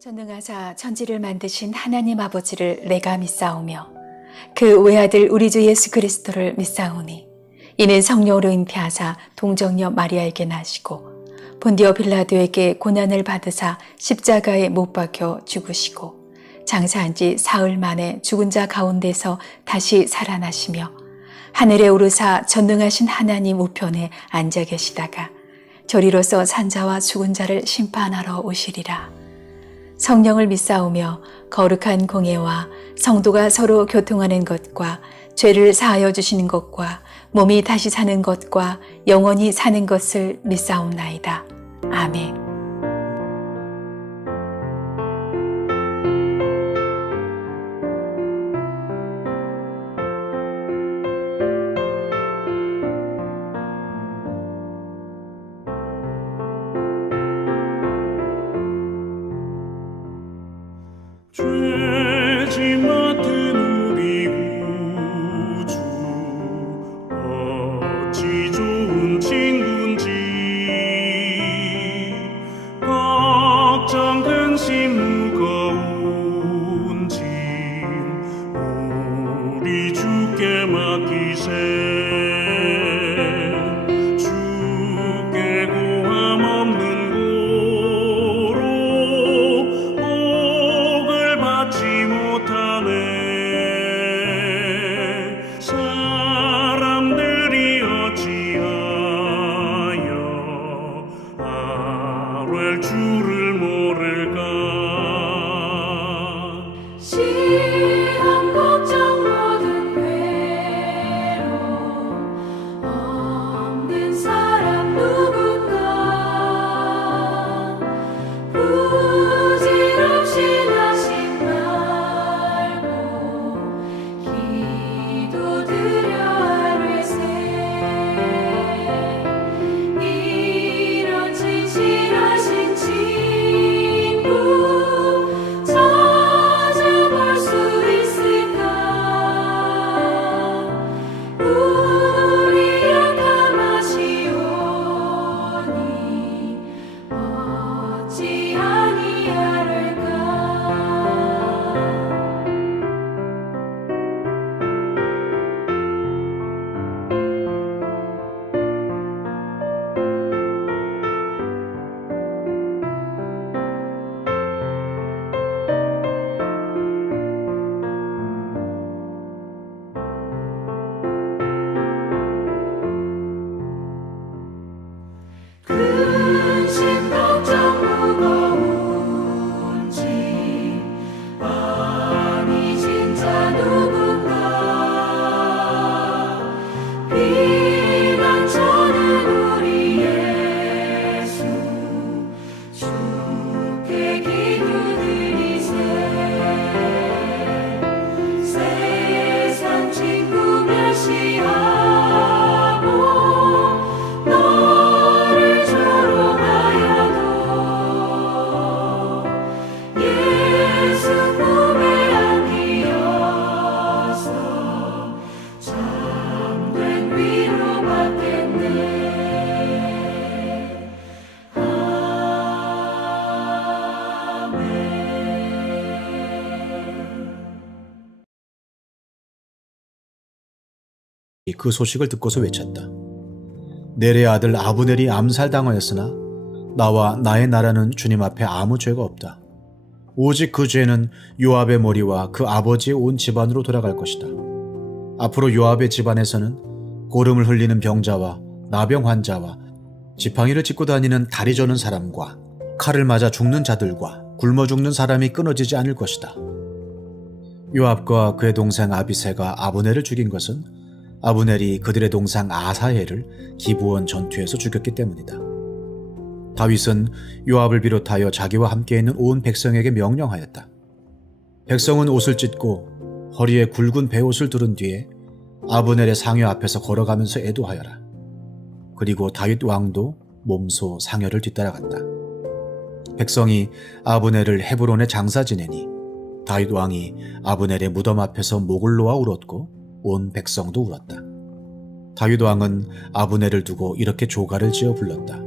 전능하사 천지를 만드신 하나님 아버지를 내가 믿사오며 그 외아들 우리 주 예수 그리스도를 믿사오니 이는 성령으로 잉태하사 동정녀 마리아에게 나시고 본디오 빌라도에게 고난을 받으사 십자가에 못 박혀 죽으시고 장사한 지 사흘 만에 죽은 자 가운데서 다시 살아나시며 하늘에 오르사 전능하신 하나님 우편에 앉아 계시다가 저리로서 산자와 죽은 자를 심판하러 오시리라. 성령을 믿사오며 거룩한 공예와 성도가 서로 교통하는 것과 죄를 사하여 주시는 것과 몸이 다시 사는 것과 영원히 사는 것을 믿사옵나이다. 아멘. 죄지 맡은 우리 구주 어찌 좋은 친구인지 걱정 근심 무거운 짐 우리 주께 맡기세 주께 고함 없는 사람들이 어찌하여 아뢰 주를 모를까. 시험 걱정 모든 괴로움 없는 사람 누군가 부질없이 나심 말고 기도드려 아뢰세. 이런 진실하신 친구 찾아볼 수 있을까. 우리 약함 아시오니 어찌 아니하를까. 근심 걱정 무거운 짐 많이 진 자 누군가 비난 저는 우리 예수 주께 기도드리세. 세상 친구 멸시하고 너를 조롱하여도 예수 품에 안기어서 참된 위로받겠네. 그 소식을 듣고서 외쳤다. 넬의 아들 아브넬이 암살당하였으나 나와 나의 나라는 주님 앞에 아무 죄가 없다. 오직 그 죄는 요압의 머리와 그 아버지의 온 집안으로 돌아갈 것이다. 앞으로 요압의 집안에서는 고름을 흘리는 병자와 나병 환자와 지팡이를 짚고 다니는 다리 저는 사람과 칼을 맞아 죽는 자들과 굶어 죽는 사람이 끊어지지 않을 것이다. 요압과 그의 동생 아비새가 아브넬을 죽인 것은 아브넬이 그들의 동생 아사헬을 기브온 전투에서 죽였기 때문이다. 다윗은 요압을 비롯하여 자기와 함께 있는 온 백성에게 명령하였다. 백성은 옷을 찢고 허리에 굵은 베옷을 두른 뒤에 아브넬의 상여 앞에서 걸어가면서 애도하여라. 그리고 다윗 왕도 몸소 상여를 뒤따라갔다. 백성이 아브넬을 헤브론에 장사 지내니 다윗 왕이 아브넬의 무덤 앞에서 목을 놓아 울었고 온 백성도 울었다. 다윗 왕은 아브넬을 두고 이렇게 조가를 지어 불렀다.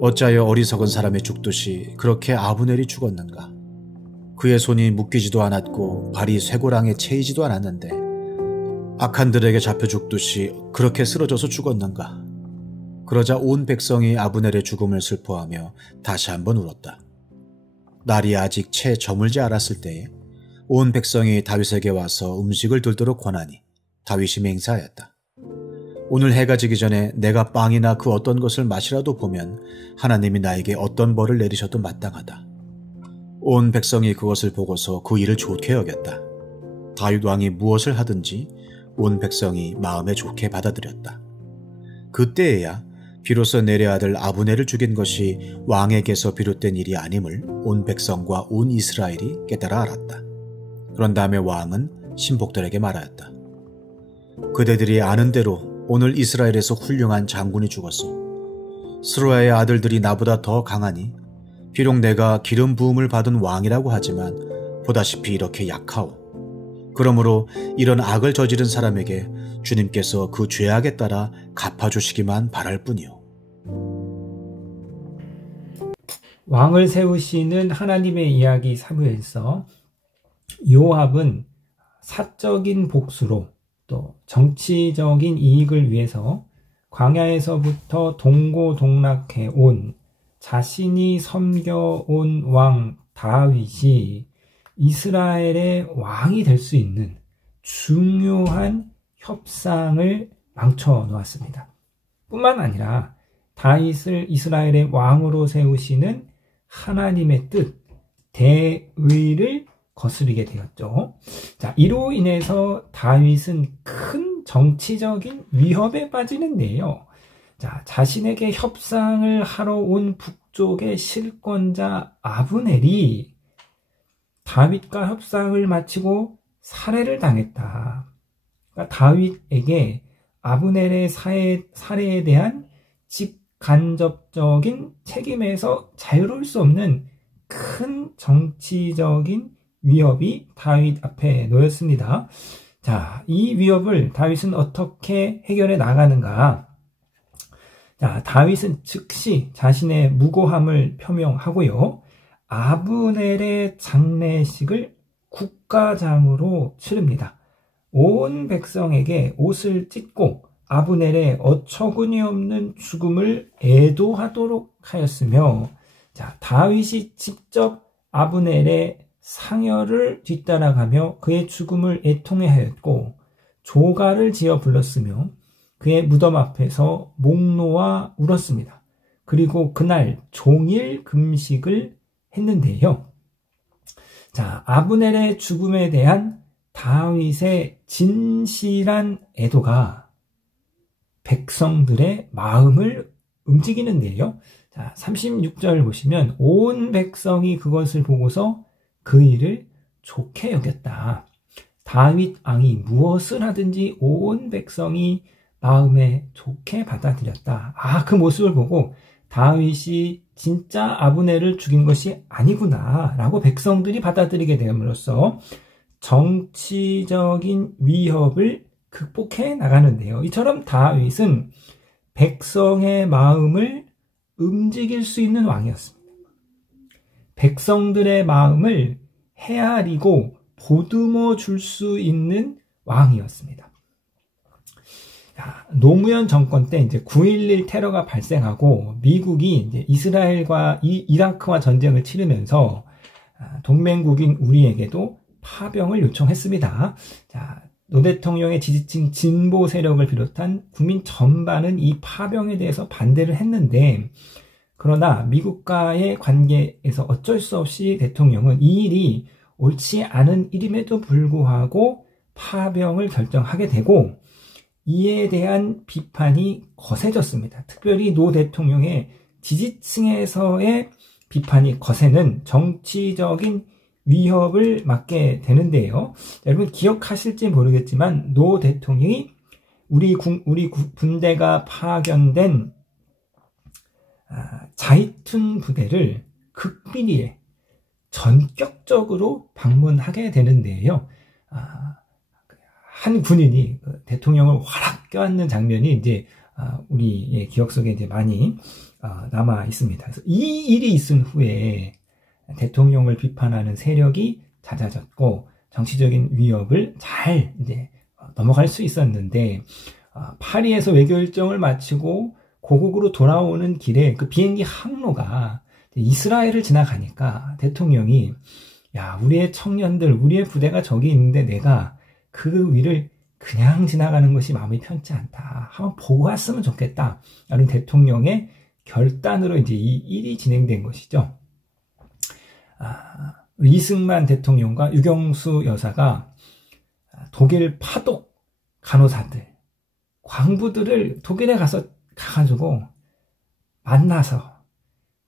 어찌하여 어리석은 사람이 죽듯이 그렇게 아브넬이 죽었는가? 그의 손이 묶이지도 않았고 발이 쇠고랑에 채이지도 않았는데 악한들에게 잡혀 죽듯이 그렇게 쓰러져서 죽었는가? 그러자 온 백성이 아브넬의 죽음을 슬퍼하며 다시 한번 울었다. 날이 아직 채 저물지 않았을 때에 온 백성이 다윗에게 와서 음식을 들도록 권하니 다윗이 맹세하였다. 오늘 해가 지기 전에 내가 빵이나 그 어떤 것을 마시라도 보면 하나님이 나에게 어떤 벌을 내리셔도 마땅하다. 온 백성이 그것을 보고서 그 일을 좋게 여겼다. 다윗 왕이 무엇을 하든지 온 백성이 마음에 좋게 받아들였다. 그때에야 비로소 넬의 아들 아브넬을 죽인 것이 왕에게서 비롯된 일이 아님을 온 백성과 온 이스라엘이 깨달아 알았다. 그런 다음에 왕은 신복들에게 말하였다. 그대들이 아는 대로 오늘 이스라엘에서 훌륭한 장군이 죽었소. 스루야의 아들들이 나보다 더 강하니 비록 내가 기름 부음을 받은 왕이라고 하지만 보다시피 이렇게 약하오. 그러므로 이런 악을 저지른 사람에게 주님께서 그 죄악에 따라 갚아주시기만 바랄 뿐이오. 왕을 세우시는 하나님의 이야기 3부에서 요압은 사적인 복수로 또 정치적인 이익을 위해서 광야에서부터 동고동락해 온 자신이 섬겨온 왕 다윗이 이스라엘의 왕이 될 수 있는 중요한 협상을 망쳐 놓았습니다. 뿐만 아니라 다윗을 이스라엘의 왕으로 세우시는 하나님의 뜻, 대의를 거스르게 되었죠. 자, 이로 인해서 다윗은 큰 정치적인 위협에 빠지는데요. 자, 자신에게 협상을 하러 온 북쪽의 실권자 아브넬이 다윗과 협상을 마치고 살해를 당했다. 그러니까 다윗에게 아브넬의 살해에 대한 직간접적인 책임에서 자유로울 수 없는 큰 정치적인 위협이 다윗 앞에 놓였습니다. 자, 이 위협을 다윗은 어떻게 해결해 나가는가? 자, 다윗은 즉시 자신의 무고함을 표명하고요. 아브넬의 장례식을 국가장으로 치릅니다. 온 백성에게 옷을 찢고 아브넬의 어처구니 없는 죽음을 애도하도록 하였으며, 자, 다윗이 직접 아브넬의 상여를 뒤따라가며 그의 죽음을 애통해하였고 조가를 지어 불렀으며 그의 무덤 앞에서 목 놓아 울었습니다. 그리고 그날 종일 금식을 했는데요. 자, 아브넬의 죽음에 대한 다윗의 진실한 애도가 백성들의 마음을 움직이는데요. 자, 36절 보시면 온 백성이 그것을 보고서 그 일을 좋게 여겼다. 다윗 왕이 무엇을 하든지 온 백성이 마음에 좋게 받아들였다. 아, 그 모습을 보고 다윗이 진짜 아브넬을 죽인 것이 아니구나 라고 백성들이 받아들이게 됨으로써 정치적인 위협을 극복해 나가는데요. 이처럼 다윗은 백성의 마음을 움직일 수 있는 왕이었습니다. 백성들의 마음을 헤아리고 보듬어 줄 수 있는 왕이었습니다. 자, 노무현 정권 때 이제 9.11 테러가 발생하고 미국이 이제 이스라엘과 이라크와 전쟁을 치르면서 동맹국인 우리에게도 파병을 요청했습니다. 자, 노 대통령의 지지층 진보 세력을 비롯한 국민 전반은 이 파병에 대해서 반대를 했는데, 그러나 미국과의 관계에서 어쩔 수 없이 대통령은 이 일이 옳지 않은 일임에도 불구하고 파병을 결정하게 되고, 이에 대한 비판이 거세졌습니다. 특별히 노 대통령의 지지층에서의 비판이 거세는 정치적인 위협을 맞게 되는데요. 여러분 기억하실지 모르겠지만 노 대통령이 우리 군대가 파견된 자이툰 부대를 극비리에 전격적으로 방문하게 되는데요. 한 군인이 대통령을 화락 껴안는 장면이 이제 우리의 기억 속에 이제 많이 남아 있습니다. 그래서 이 일이 있은 후에 대통령을 비판하는 세력이 잦아졌고 정치적인 위협을 잘 이제 넘어갈 수 있었는데 파리에서 외교 일정을 마치고 고국으로 돌아오는 길에 그 비행기 항로가 이스라엘을 지나가니까 대통령이 야, 우리의 청년들, 우리의 부대가 저기 있는데 내가 그 위를 그냥 지나가는 것이 마음이 편치 않다. 한번 보고 왔으면 좋겠다. 라는 대통령의 결단으로 이제 이 일이 진행된 것이죠. 이승만 대통령과 유경수 여사가 독일 파독 간호사들, 광부들을 독일에 가가지고 만나서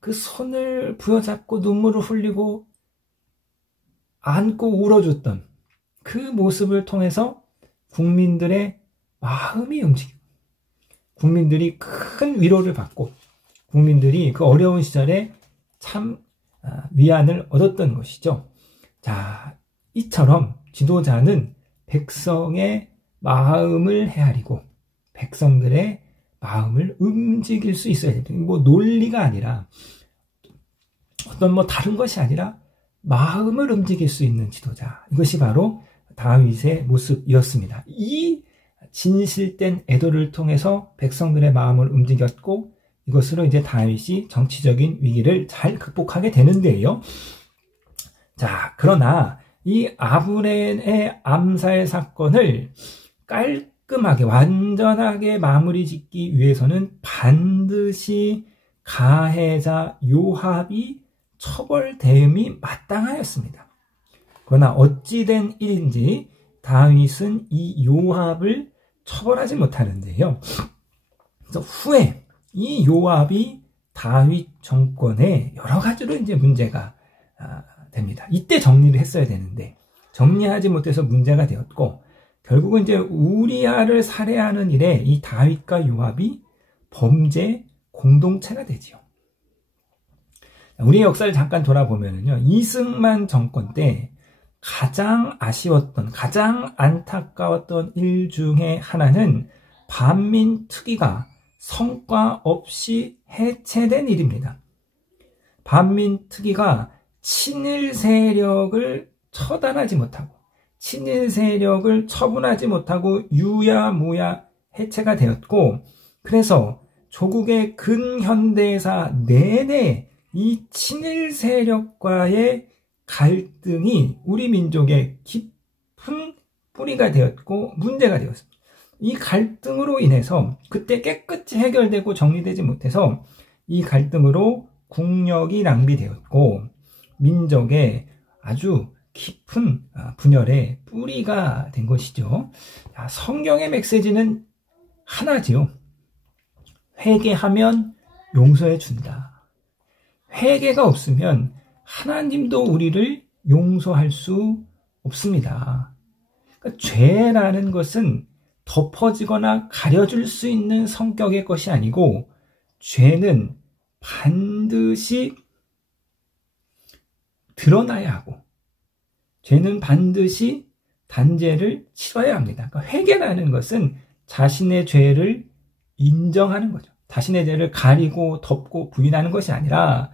그 손을 부여잡고 눈물을 흘리고 안고 울어줬던 그 모습을 통해서 국민들의 마음이 움직이고 국민들이 큰 위로를 받고 국민들이 그 어려운 시절에 참 위안을 얻었던 것이죠. 자, 이처럼 지도자는 백성의 마음을 헤아리고 백성들의 마음을 움직일 수 있어야 됩니다. 뭐 논리가 아니라 어떤 다른 것이 아니라 마음을 움직일 수 있는 지도자. 이것이 바로 다윗의 모습이었습니다. 이 진실된 애도를 통해서 백성들의 마음을 움직였고 이것으로 이제 다윗이 정치적인 위기를 잘 극복하게 되는데요. 자, 그러나 이 아브넬의 암살 사건을 깔끔하게 완전하게 마무리 짓기 위해서는 반드시 가해자 요압이 처벌 대응이 마땅하였습니다. 그러나 어찌된 일인지 다윗은 이 요압을 처벌하지 못하는데요. 그래서 후에 이 요압이 다윗 정권에 여러 가지로 이제 문제가 됩니다. 이때 정리를 했어야 되는데 정리하지 못해서 문제가 되었고 결국은 이제 우리아를 살해하는 일에 이 다윗과 요압이 범죄 공동체가 되지요. 우리의 역사를 잠깐 돌아보면요. 이승만 정권 때 가장 아쉬웠던, 가장 안타까웠던 일 중에 하나는 반민특위가 성과 없이 해체된 일입니다. 반민특위가 친일 세력을 처단하지 못하고, 친일 세력을 처분하지 못하고 유야무야 해체가 되었고, 그래서 조국의 근현대사 내내 이 친일 세력과의 갈등이 우리 민족의 깊은 뿌리가 되었고 문제가 되었습니다. 이 갈등으로 인해서 그때 깨끗이 해결되고 정리되지 못해서 이 갈등으로 국력이 낭비되었고 민족의 아주 깊은 분열의 뿌리가 된 것이죠. 성경의 메시지는 하나지요. 회개하면 용서해 준다. 회개가 없으면 하나님도 우리를 용서할 수 없습니다. 그러니까 죄라는 것은 덮어지거나 가려줄 수 있는 성격의 것이 아니고 죄는 반드시 드러나야 하고 죄는 반드시 단죄를 치러야 합니다. 그러니까 회개라는 것은 자신의 죄를 인정하는 거죠. 자신의 죄를 가리고 덮고 부인하는 것이 아니라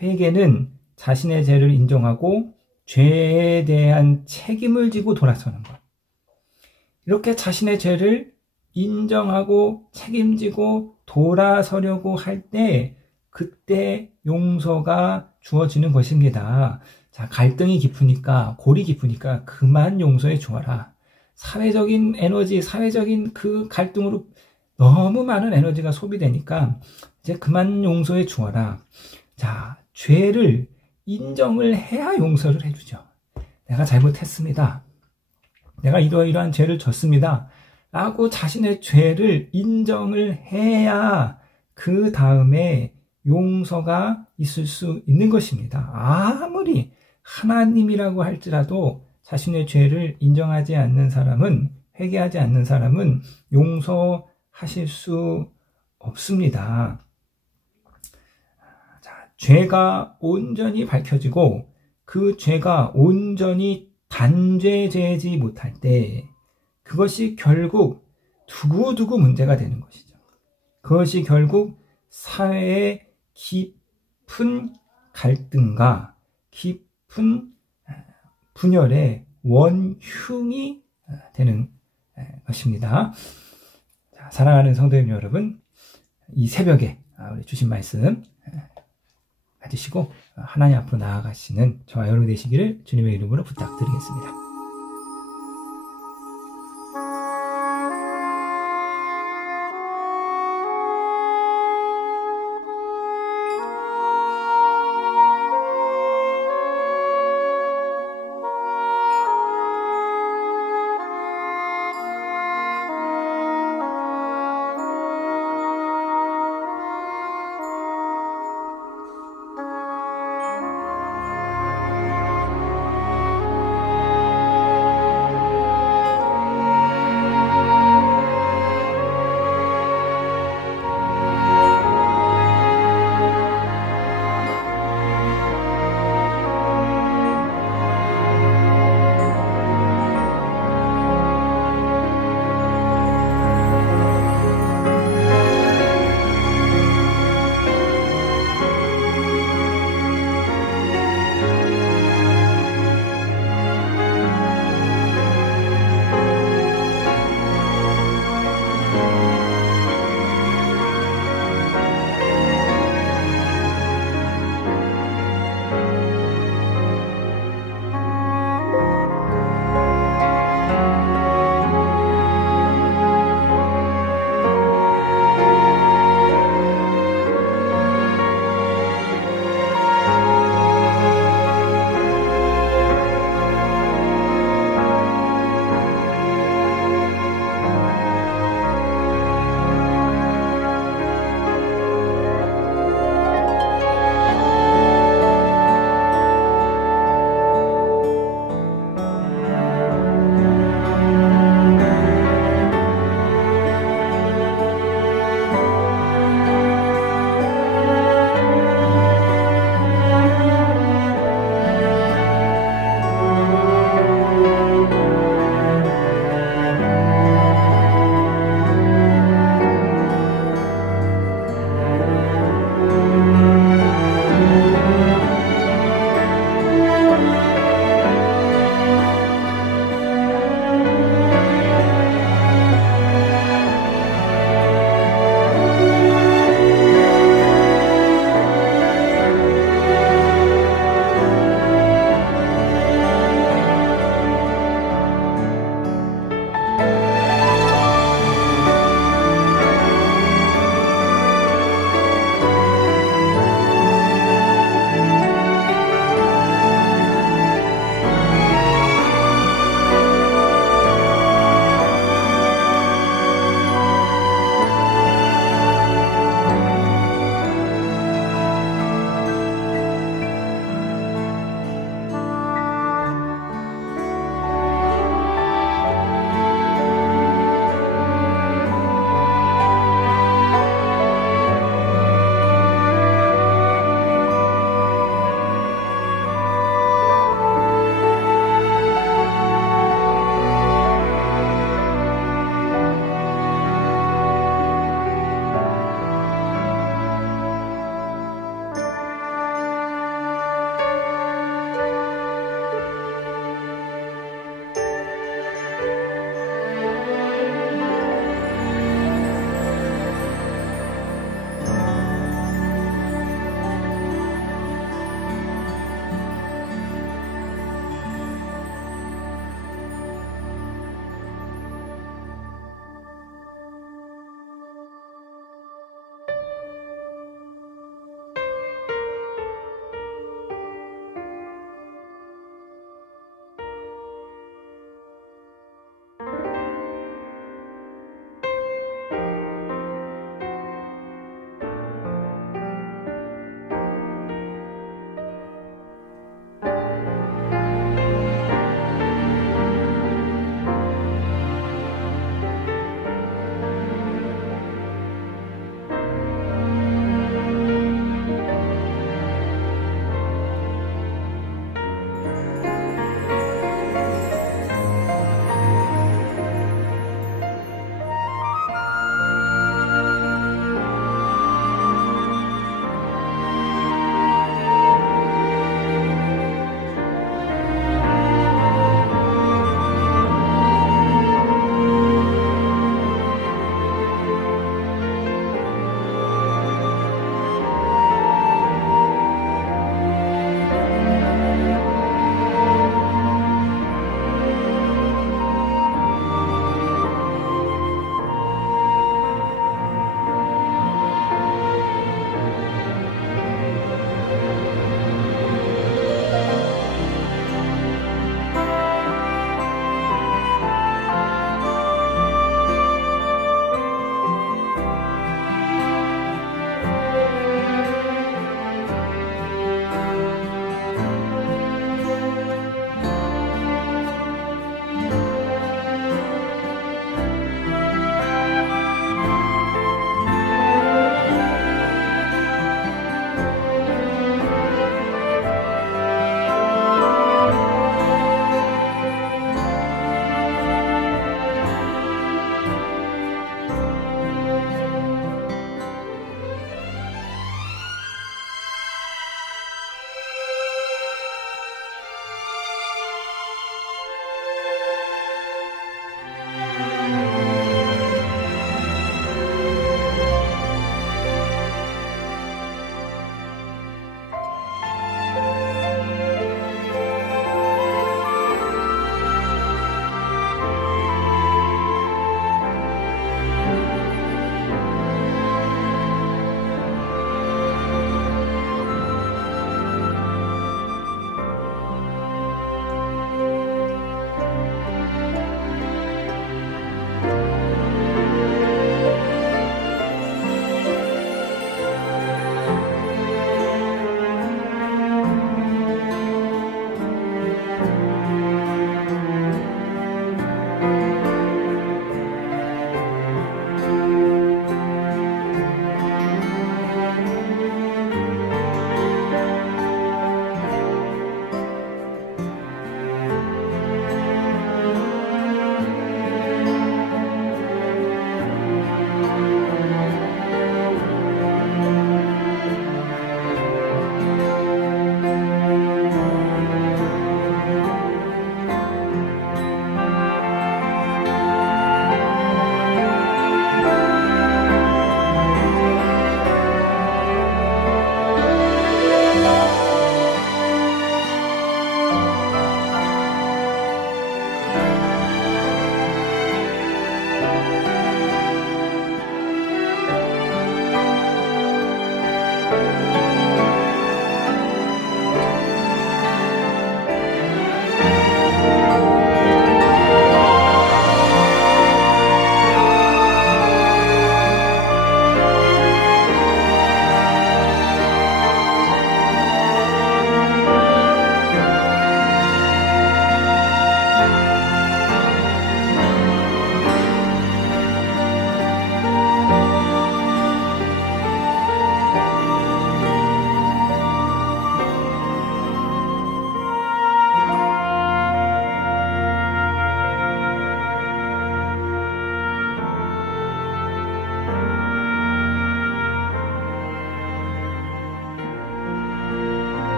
회개는 자신의 죄를 인정하고 죄에 대한 책임을 지고 돌아서는 것. 이렇게 자신의 죄를 인정하고 책임지고 돌아서려고 할 때 그때 용서가 주어지는 것입니다. 자, 갈등이 깊으니까 골이 깊으니까 그만 용서해 주어라. 사회적인 에너지, 사회적인 그 갈등으로 너무 많은 에너지가 소비되니까 이제 그만 용서해 주어라. 자, 죄를 인정을 해야 용서를 해주죠. 내가 잘못했습니다. 내가 이러이러한 죄를 졌습니다. 라고 자신의 죄를 인정을 해야 그 다음에 용서가 있을 수 있는 것입니다. 아무리 하나님이라고 할지라도 자신의 죄를 인정하지 않는 사람은, 회개하지 않는 사람은 용서하실 수 없습니다. 자, 죄가 온전히 밝혀지고 그 죄가 온전히 단죄되지 못할 때 그것이 결국 두고두고 문제가 되는 것이죠. 그것이 결국 사회의 깊은 갈등과 깊은 분열의 원흉이 되는 것입니다. 자, 사랑하는 성도님 여러분, 이 새벽에 우리 주신 말씀 가지시고 하나님 앞으로 나아가시는 저와 여러분 되시기를 주님의 이름으로 부탁드리겠습니다.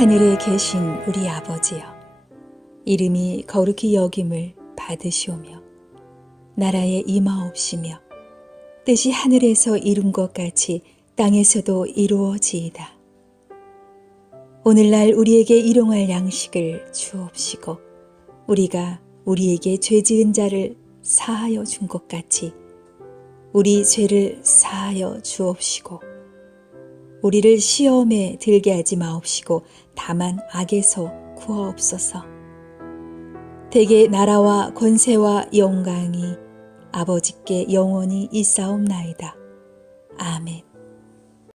하늘에 계신 우리 아버지여, 이름이 거룩히 여김을 받으시오며 나라에 임하옵시며 뜻이 하늘에서 이룬 것 같이 땅에서도 이루어지이다. 오늘날 우리에게 일용할 양식을 주옵시고 우리가 우리에게 죄 지은 자를 사하여 준 것 같이 우리 죄를 사하여 주옵시고 우리를 시험에 들게 하지 마옵시고 다만 악에서 구하옵소서. 대개 나라와 권세와 영광이 아버지께 영원히 있사옵나이다. 아멘.